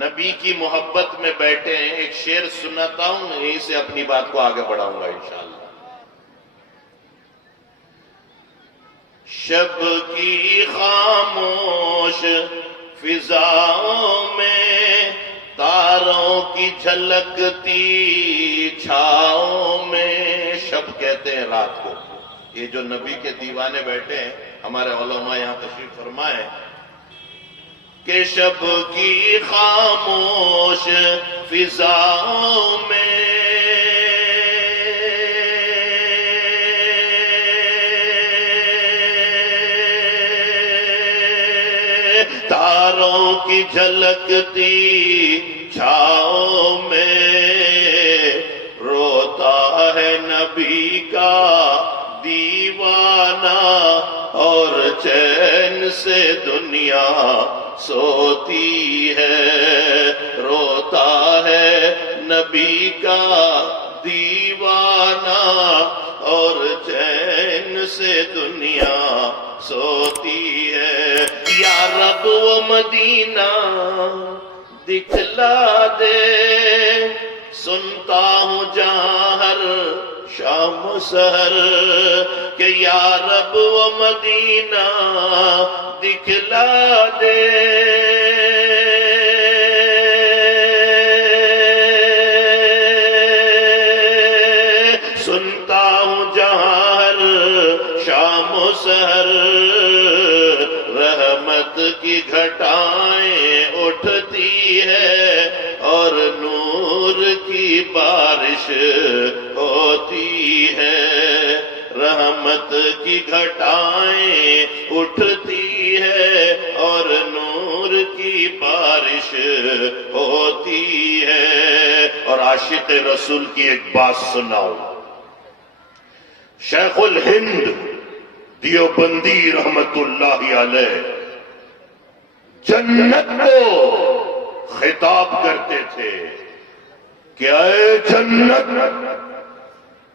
نبی کی محبت میں بیٹھے ہیں، ایک شعر سناتا ہوں، یہیں سے اپنی بات کو آگے بڑھاؤں گا انشاءاللہ۔ شب کی خاموش فضاؤں میں، تاروں کی جھلکتی چھاؤں میں، شب کہتے ہیں رات کو۔ یہ جو نبی کے دیوانے بیٹھے ہیں، ہمارے علماء یہاں تشریف فرمائے کہ شب کی خاموش فضاؤں میں، تاروں کی جھلکتی چھاؤں میں، روتا ہے نبی کا دیوانہ اور چین سے دنیا سوتی ہے، روتا ہے نبی کا دیوانہ اور چین سے دنیا سوتی ہے۔ یا رب وہ مدینہ دکھلا دے، سنتا ہوں جہاں ہر شام و سحر کہ یا رب وہ مدینہ دکھلا دے، سنتا ہوں جہاں ہر شام و سحر، رحمت کی گھٹائیں اٹھتی ہے اور نور کی بارش ہوتی ہے، رحمت کی گھٹائیں اٹھتی ہے اور نور کی بارش ہوتی ہے۔ اور عاشق رسول کی ایک بات سناؤ، شیخ الہند دیوبندی رحمت اللہ علیہ جنت کو خطاب کرتے تھے کہ اے جنت،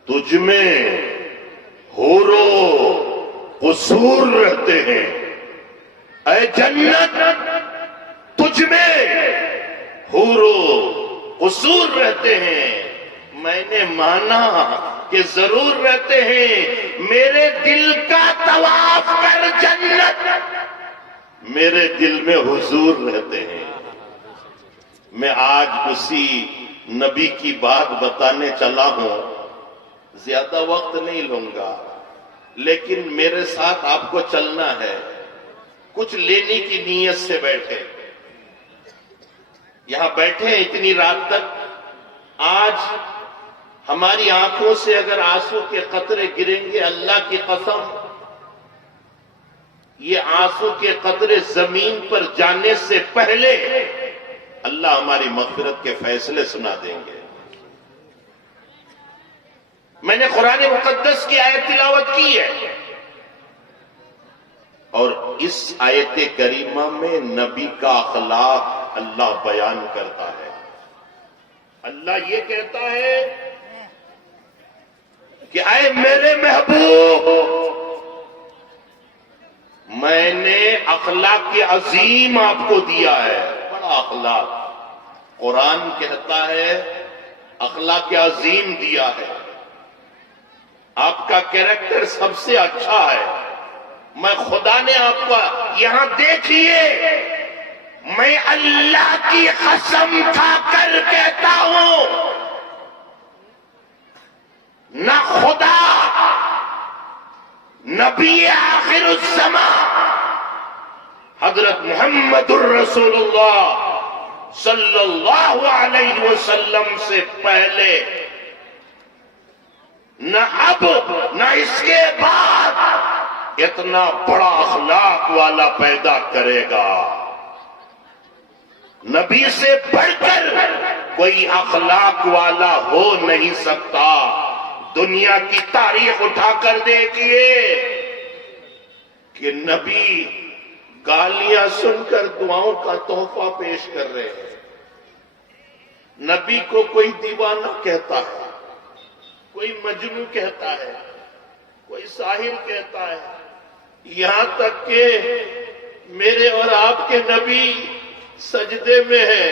تجھ میں حور و قصور رہتے ہیں، اے جنت تجھ میں حور و قصور رہتے ہیں۔ میں نے مانا کہ ضرور رہتے ہیں، میرے دل کا طواف کر جنت، میرے دل میں حضور رہتے ہیں۔ میں آج اسی نبی کی بات بتانے چلا ہوں، زیادہ وقت نہیں لوں گا، لیکن میرے ساتھ آپ کو چلنا ہے۔ کچھ لینے کی نیت سے بیٹھے، یہاں بیٹھے ہیں اتنی رات تک، آج ہماری آنکھوں سے اگر آنسو کے قطرے گریں گے، اللہ کی قسم یہ آنسو کے قطرے زمین پر جانے سے پہلے اللہ ہماری مغفرت کے فیصلے سنا دیں گے۔ میں نے قرآن مقدس کی آیت تلاوت کی ہے، اور اس آیت کریمہ میں نبی کا اخلاق اللہ بیان کرتا ہے۔ اللہ یہ کہتا ہے کہ اے میرے محبوب، میں نے اخلاق عظیم آپ کو دیا ہے، بڑا اخلاق۔ قرآن کہتا ہے اخلاق عظیم دیا ہے، آپ کا کیریکٹر سب سے اچھا ہے۔ میں خدا نے آپ کو یہاں دیکھیے، میں اللہ کی قسم کھا کر کہتا ہوں، نہ خدا، نبی آخر الزمان حضرت محمد الرسول اللہ صلی اللہ علیہ وسلم سے پہلے، نہ اب نہ اس کے بعد اتنا بڑا اخلاق والا پیدا کرے گا۔ نبی سے بڑھ کر کوئی اخلاق والا ہو نہیں سکتا۔ دنیا کی تاریخ اٹھا کر دیکھیے کہ نبی گالیاں سن کر دعاؤں کا تحفہ پیش کر رہے ہیں۔ نبی کو کوئی دیوانہ کہتا ہے، کوئی مجنون کہتا ہے، کوئی ساحر کہتا ہے، یہاں تک کہ میرے اور آپ کے نبی سجدے میں ہے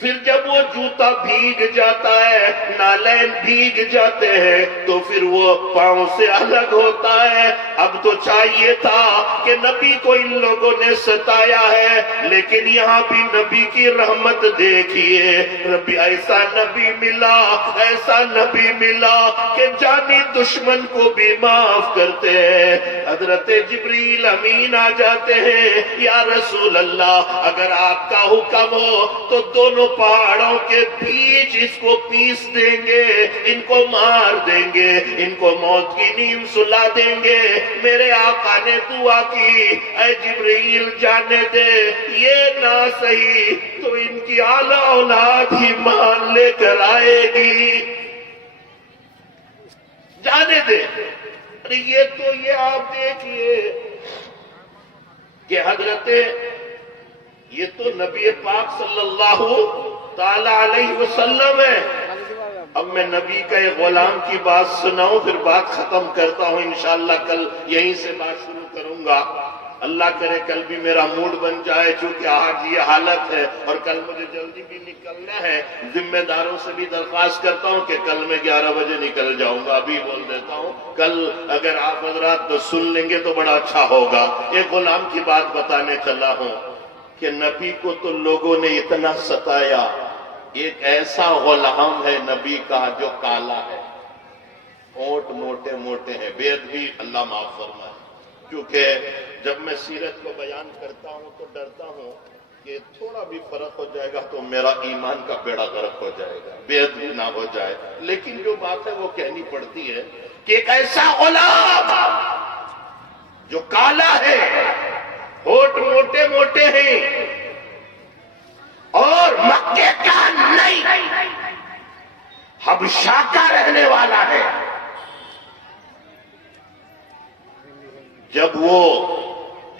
پھر جب وہ جوتا بھیگ جاتا ہے، نالین بھیگ جاتے ہیں، تو پھر وہ پاؤں سے الگ ہوتا ہے۔ اب تو چاہیے تھا کہ نبی کو ان لوگوں نے ستایا ہے، لیکن یہاں بھی نبی کی رحمت دیکھیے، ربی ایسا نبی ملا، ایسا نبی ملا کہ جانی دشمن کو بھی معاف کرتے ہیں۔ حضرت جبریل امین آ جاتے ہیں، یا رسول اللہ اگر آپ کا حکم ہو تو دونوں پہاڑوں کے بیچ اس کو پیس دیں گے، ان کو مار دیں گے، ان کو موت کی نیند سلا دیں گے۔ میرے آقا نے دعا کی، اے جبریل جانے دے، یہ نہ صحیح تو ان کی اعلیٰ اولاد ہی مان لے کر آئے گی، جانے دے۔ یہ تو یہ آپ دیکھئے کہ حضرت یہ تو نبی پاک صلی اللہ تعالی علیہ وسلم ہے۔ اب میں نبی کا ایک غلام کی بات سناؤں، پھر بات ختم کرتا ہوں، انشاءاللہ کل یہیں سے بات شروع کروں گا۔ اللہ کرے کل بھی میرا موڈ بن جائے، چونکہ آج یہ حالت ہے اور کل مجھے جلدی بھی نکلنا ہے۔ ذمہ داروں سے بھی درخواست کرتا ہوں کہ کل میں 11 بجے نکل جاؤں گا، ابھی بول دیتا ہوں، کل اگر آپ حضرات تو سن لیں گے تو بڑا اچھا ہوگا۔ ایک غلام کی بات بتانے چلا ہوں کہ نبی کو تو لوگوں نے اتنا ستایا، ایک ایسا غلام ہے نبی کا جو کالا ہے، ہونٹ موٹے موٹے ہیں، بے ادبی اللہ معاف فرمائے۔ کیونکہ جب میں سیرت کو بیان کرتا ہوں تو ڈرتا ہوں کہ تھوڑا بھی فرق ہو جائے گا تو میرا ایمان کا بیڑا غرق ہو جائے گا، بے ادبی نہ ہو جائے، لیکن جو بات ہے وہ کہنی پڑتی ہے کہ ایک ایسا غلام جو کالا ہے، ہونٹ موٹے موٹے ہیں اور مکے کا نہیں حبشہ کا رہنے والا ہے، جب وہ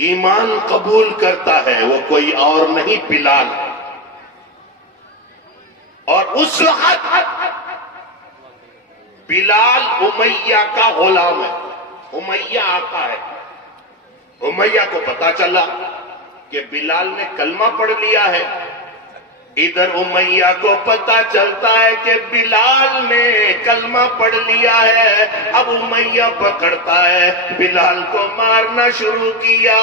ایمان قبول کرتا ہے وہ کوئی اور نہیں بلال، اور اس وقت بلال امیہ کا غلام ہے، امیہ آقا ہے۔ امیہ کو پتا چلا کہ بلال نے کلمہ پڑھ لیا ہے، ادھر امیہ کو پتا چلتا ہے کہ بلال نے کلمہ پڑھ لیا ہے۔ اب امیہ پکڑتا ہے، بلال کو مارنا شروع کیا،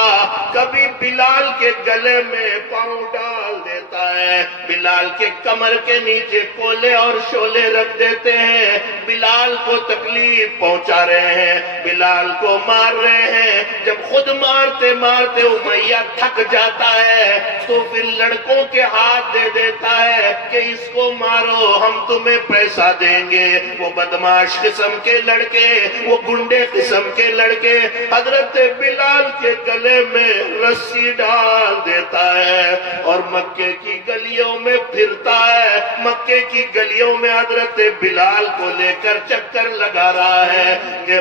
کبھی بلال کے گلے میں پاؤں ڈال دیتا ہے، بلال کے کمر کے نیچے کولے اور شولے رکھ دیتے ہیں، بلال کو تکلیف پہنچا رہے ہیں، بلال کو مار رہے ہیں۔ جب خود مارتے مارتے امیہ تھک جاتا ہے تو پھر لڑکوں کے ہاتھ دے دیتا ہے کہ اس کو مارو، ہم تمہیں پیسہ دیں گے۔ وہ بدماش قسم کے لڑکے، وہ گنڈے قسم کے لڑکے حضرت بلال کے گلے میں رسی ڈال دیتا ہے اور مکے کی گلیوں میں پھرتا ہے، مکے کی گلیوں میں حضرت بلال کو لے کر چکر لگا رہا ہے کہ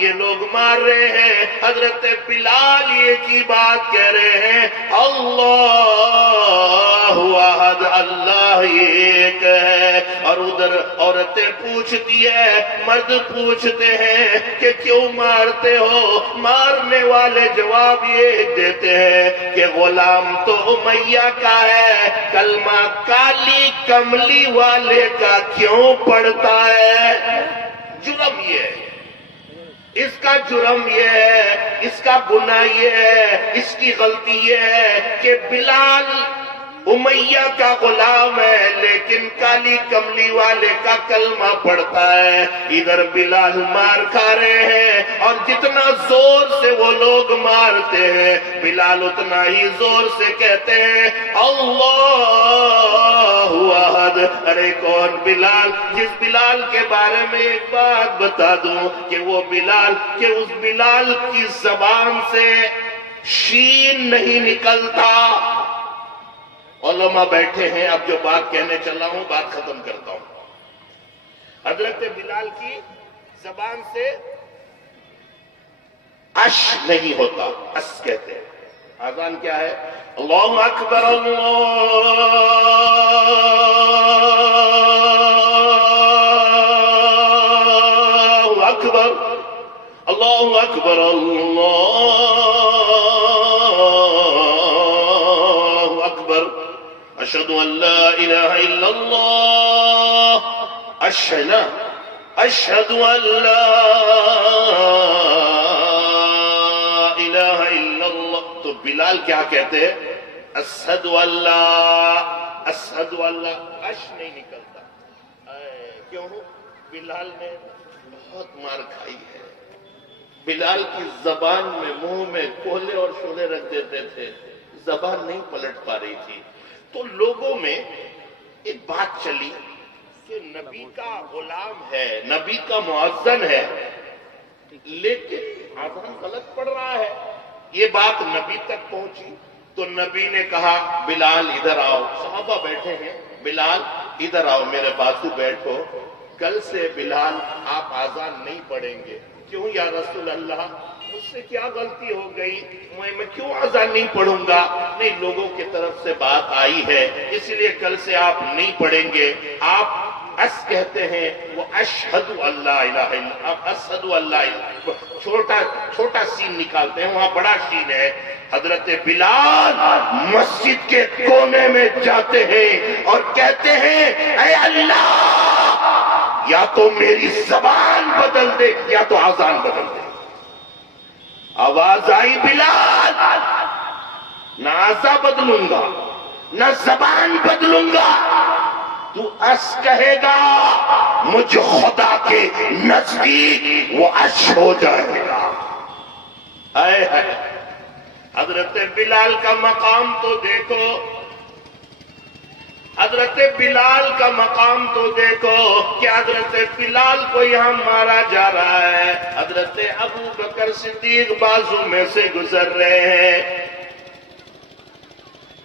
یہ لوگ مار رہے ہیں، حضرت بلال یہ کی بات کہہ رہے ہیں، اللہ احد، اللہ ایک ہے۔ اور ادھر عورتیں پوچھتی ہے، مرد پوچھتے ہیں کہ کیوں مارتے ہو؟ مارنے والے جواب یہ دیتے ہیں کہ غلام تو امیہ کا ہے، کلمہ کالی کملی والے کا کیوں پڑھتا ہے؟ جرم یہ ہے، اس کا جرم یہ ہے، اس کا گناہ یہ ہے، اس کی غلطی یہ ہے کہ بلال امیہ کا غلام ہے لیکن کالی کملی والے کا کلمہ پڑھتا ہے۔ ادھر بلال مار کھا رہے ہیں اور جتنا زور سے وہ لوگ مارتے ہیں بلال اتنا ہی زور سے کہتے ہیں اللہ احد۔ ارے کون بلال؟ جس بلال کے بارے میں ایک بات بتا دوں کہ وہ بلال، کہ اس بلال کی زبان سے شین نہیں نکلتا۔ علماء بیٹھے ہیں، اب جو بات کہنے چلا ہوں بات ختم کرتا ہوں۔ حضرت بلال کی زبان سے اش نہیں ہوتا، اس کہتے ہیں۔ اذان کیا ہے؟ اللہ اکبر، اللہ اکبر، اللہ اکبر، اللہ اشہد ان لا الہ الا اللہ، اشہد ان لا الہ الا اللہ. تو بلال کیا کہتے ہیں؟ اشہد ان لا، اشہد ان لا، اش نہیں نکلتا. کیوں؟ بلال نے بہت مار کھائی ہے. بلال کی زبان میں، منہ میں کولے اور شولے رکھ دیتے تھے، زبان نہیں پلٹ پا رہی تھی. تو لوگوں میں ایک بات چلی کہ نبی کا غلام ہے، نبی کا مؤذن ہے، لیکن اذان غلط پڑ رہا ہے. یہ بات نبی تک پہنچی تو نبی نے کہا بلال ادھر آؤ. صحابہ بیٹھے ہیں، بلال ادھر آؤ، میرے بازو بیٹھو. کل سے بلال آپ اذان نہیں پڑھیں گے. کیوں یا رسول اللہ؟ مجھ سے کیا غلطی ہو گئی، میں کیوں اذان نہیں پڑھوں گا؟ نہیں، لوگوں کی طرف سے بات آئی ہے، اس لیے کل سے آپ نہیں پڑھیں گے. آپ اس کہتے ہیں، وہ اشہد اللہ الہ الا، آپ اشہد اللہ الہ، چھوٹا سین نکالتے ہیں، وہاں بڑا سین ہے. حضرت بلال مسجد کے کونے میں جاتے ہیں اور کہتے ہیں اے اللہ، یا تو میری زبان بدل دے یا تو اذان بدل دے. آواز آئی بلال، نہ اذان بدلوں گا نہ زبان بدلوں گا، تو اس کہے گا مجھ خدا کے نزدیک وہ اش ہو جائے گا. اے حضرت بلال کا مقام تو دیکھو، حضرت بلال کا مقام تو دیکھو کہ حضرت بلال کو یہاں مارا جا رہا ہے، حضرت ابو بکر صدیق بازو میں سے گزر رہے ہیں.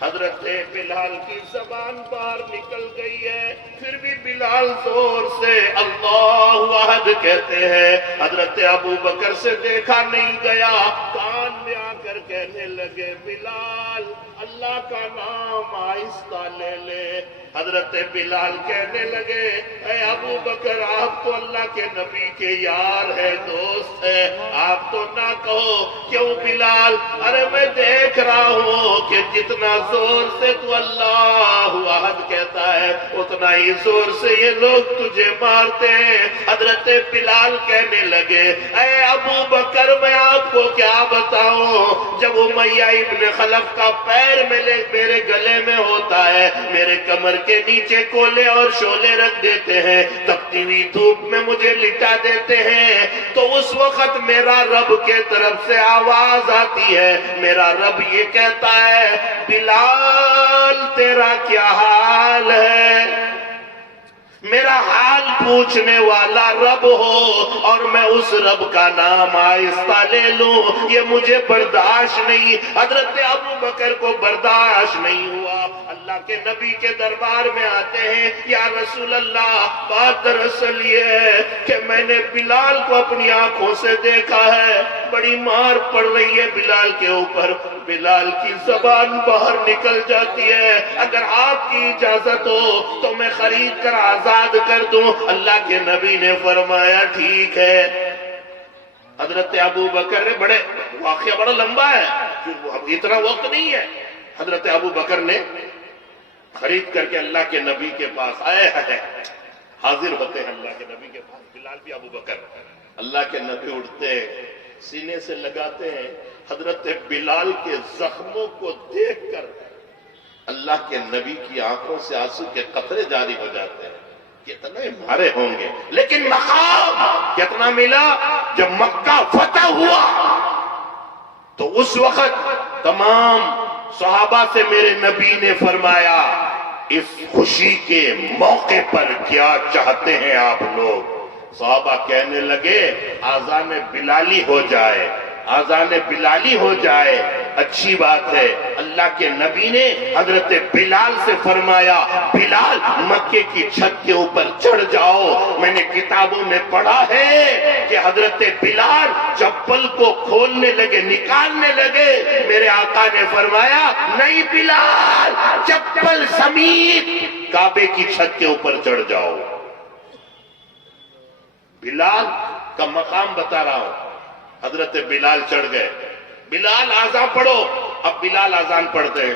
حضرت بلال کی زبان باہر نکل گئی ہے، پھر بھی بلال زور سے اللہ احد کہتے ہیں. حضرت ابو بکر سے دیکھا نہیں گیا، کان میں آ کر کہنے لگے بلال اللہ کا نام آہستہ لے لے. حضرت بلال کہنے لگے اے ابو بکر، آپ تو اللہ کے نبی کے یار ہے، دوست ہے، آپ تو نہ کہو. کیوں بلال؟ ارے میں دیکھ رہا ہوں کہ جتنا زور سے تو اللہ احد کہتا ہے اتنا ہی زور سے یہ لوگ تجھے مارتے ہیں. حضرت بلال کہنے لگے اے ابو بکر، میں آپ کو کیا بتاؤں، جب امیہ ابن خلف کا پیر میرے گلے میں ہوتا ہے، میرے کمر کے نیچے کولے اور شولے رکھ دیتے ہیں، تپتی ہوئی دھوپ میں مجھے لٹا دیتے ہیں، تو اس وقت میرا رب کے طرف سے آواز آتی ہے، میرا رب یہ کہتا ہے بلال تیرا کیا حال ہے؟ میرا حال پوچھنے والا رب ہو اور میں اس رب کا نام آہستہ لے لوں، یہ مجھے برداشت نہیں. حضرت ابو بکر کو برداشت نہیں ہوا، اللہ کے نبی کے دربار میں آتے ہیں، یا رسول اللہ بات دراصل یہ ہے کہ میں نے بلال کو اپنی آنکھوں سے دیکھا ہے، بڑی مار پڑ رہی ہے بلال کے اوپر، بلال کی زبان باہر نکل جاتی ہے، اگر آپ کی اجازت ہو تو میں خرید کر آزاد کر دوں. اللہ کے نبی نے فرمایا ٹھیک ہے. حضرت ابو بکر نے واقعہ بڑا لمبا ہے، اتنا وقت نہیں ہے. حضرت ابو بکر نے خرید کر کے اللہ کے نبی کے پاس آئے ہیں، حاضر ہوتے ہیں اللہ کے نبی کے پاس. بلال بھی ابو بکر، اللہ کے نبی اٹھتے ہیں، سینے سے لگاتے ہیں. حضرت بلال کے زخموں کو دیکھ کر اللہ کے نبی کی آنکھوں سے آنسو کے قطرے جاری ہو جاتے ہیں. کتنے مارے ہوں گے، لیکن مقام کتنا ملا جب مکہ فتح ہوا تو اس وقت تمام صحابہ سے میرے نبی نے فرمایا اس خوشی کے موقع پر کیا چاہتے ہیں آپ لوگ؟ صحابہ کہنے لگے آذان بلالی ہو جائے، آذان بلالی ہو جائے. اچھی بات ہے. اللہ کے نبی نے حضرت بلال سے فرمایا بلال مکے کی چھت کے اوپر چڑھ جاؤ. میں نے کتابوں میں پڑھا ہے کہ حضرت بلال چپل کو کھولنے لگے، نکالنے لگے، میرے آقا نے فرمایا نہیں بلال، چپل سمیت کعبے کی چھت کے اوپر چڑھ جاؤ. بلال کا مقام بتا رہا ہوں. حضرت بلال چڑھ گئے. بلال آذان پڑھو. اب بلال آذان پڑھتے ہیں.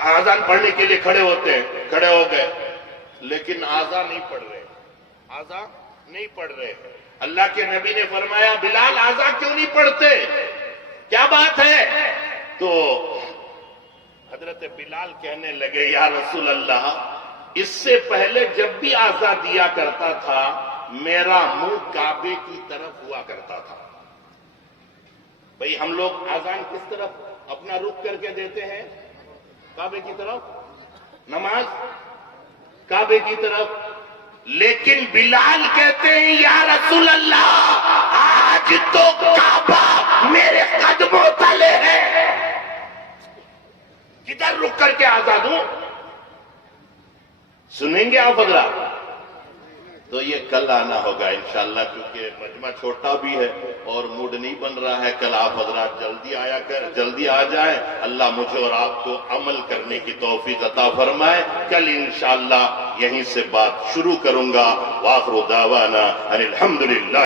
آزان پڑھنے کے لیے کھڑے ہوتے ہیں، کھڑے ہو گئے لیکن آزان نہیں پڑھ رہے، آزان نہیں پڑھ رہے۔ اللہ کے نبی نے فرمایا بلال آزان کیوں نہیں پڑھتے، کیا بات ہے؟ تو حضرت بلال کہنے لگے یا رسول اللہ، اس سے پہلے جب بھی آزان دیا کرتا تھا میرا منہ کعبے کی طرف ہوا کرتا تھا۔ بھئی ہم لوگ آزان کس طرف اپنا رخ کر کے دیتے ہیں؟ کعبے کی طرف، نماز کعبے کی طرف۔ لیکن بلال کہتے ہیں یا رسول اللہ آج تو کعبہ میرے قدموں تلے ہے، کدھر رک کر کے آزاد ہوں؟ سنیں گے آپ حضرات؟ تو یہ کل آنا ہوگا انشاءاللہ، کیونکہ مجمع چھوٹا بھی ہے اور موڈ نہیں بن رہا ہے۔ کل آپ حضرات جلدی آ جائیں، اللہ مجھے اور آپ کو عمل کرنے کی توفیق عطا فرمائے۔ کل انشاءاللہ یہیں سے بات شروع کروں گا۔ وآخر دعوانا ان الحمدللہ۔